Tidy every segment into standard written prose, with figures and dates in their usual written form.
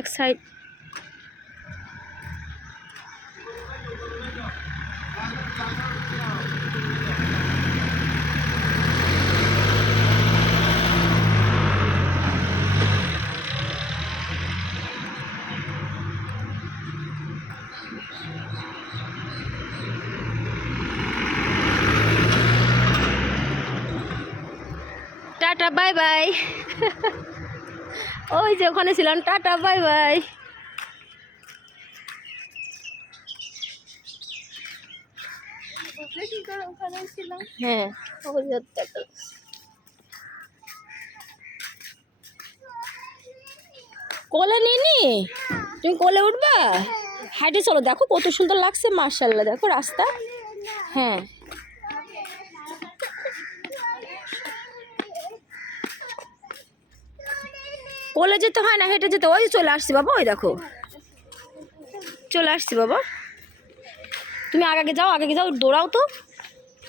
এক side. Tata bye bye. ওই যে ওখানে ছিলাম, টাটা বাই বাই। হ্যাঁ, কোলে নিনি, তুমি কোলে উঠবা? হাইটে চলো, দেখো কত সুন্দর লাগছে, মার্শাল্লাহ। দেখো রাস্তা। হ্যাঁ, কোলে যেতে হয় না, হেঁটে যেতে। ওই চলে আসছি বাবা, ওই দেখো চলে আসছি বাবা। তুমি আগে যাও, আগে যাও, দৌড়াও তো।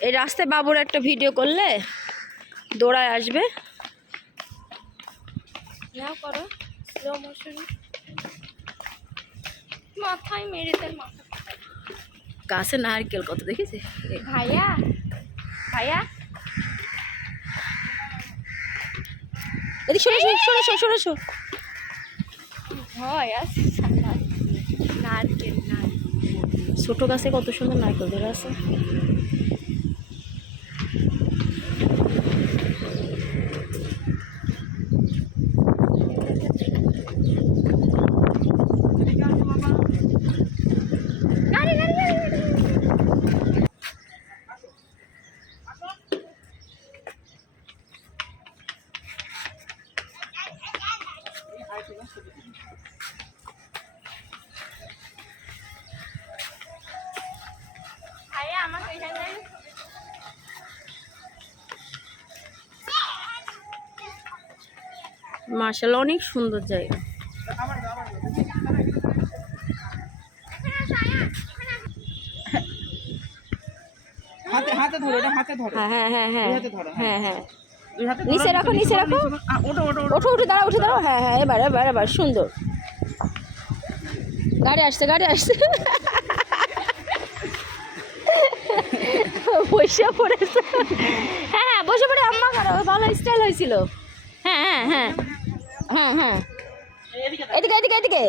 এই রাস্তায় বাবুর একটা ভিডিও করলে দৌড়ায় আসবে। নাও করো স্লো মোশন। মাথায় মেরে তার মাথা। গাছে নারকেল কত দেখেছি ভাইয়া, ভাইয়া এদিকে সরে সরে সরে সরে সরে। হয় নারকেল, ছোট গাছে কত সুন্দর নারকেল ধরে আছে। মাশাআল্লাহ, অনেক সুন্দর জায়গা। হাতে হাতে ধরো, এটা হাতে ধরো। হ্যাঁ হ্যাঁ হ্যাঁ হ্যাঁ হাতে ধরো। হ্যাঁ হ্যাঁ, দুই হাতে ধরো, নিচে রাখো, নিচে রাখো। ওঠো ওঠো ওঠো উঠে দাঁড়াও, উঠে দাঁড়াও। হ্যাঁ হ্যাঁ, এবার এবার এবার সুন্দর। গাড়ি আসছে, গাড়ি আসছে। বসে পড়েছে। হ্যাঁ হ্যাঁ, বসে পড়ে আম্মা করো, ভালো স্টাইল হয়েছিল। হ্যাঁ হ্যাঁ হ্যাঁ হ্যাঁ হ্যাঁ, এদিকে এদিকে এদিকে।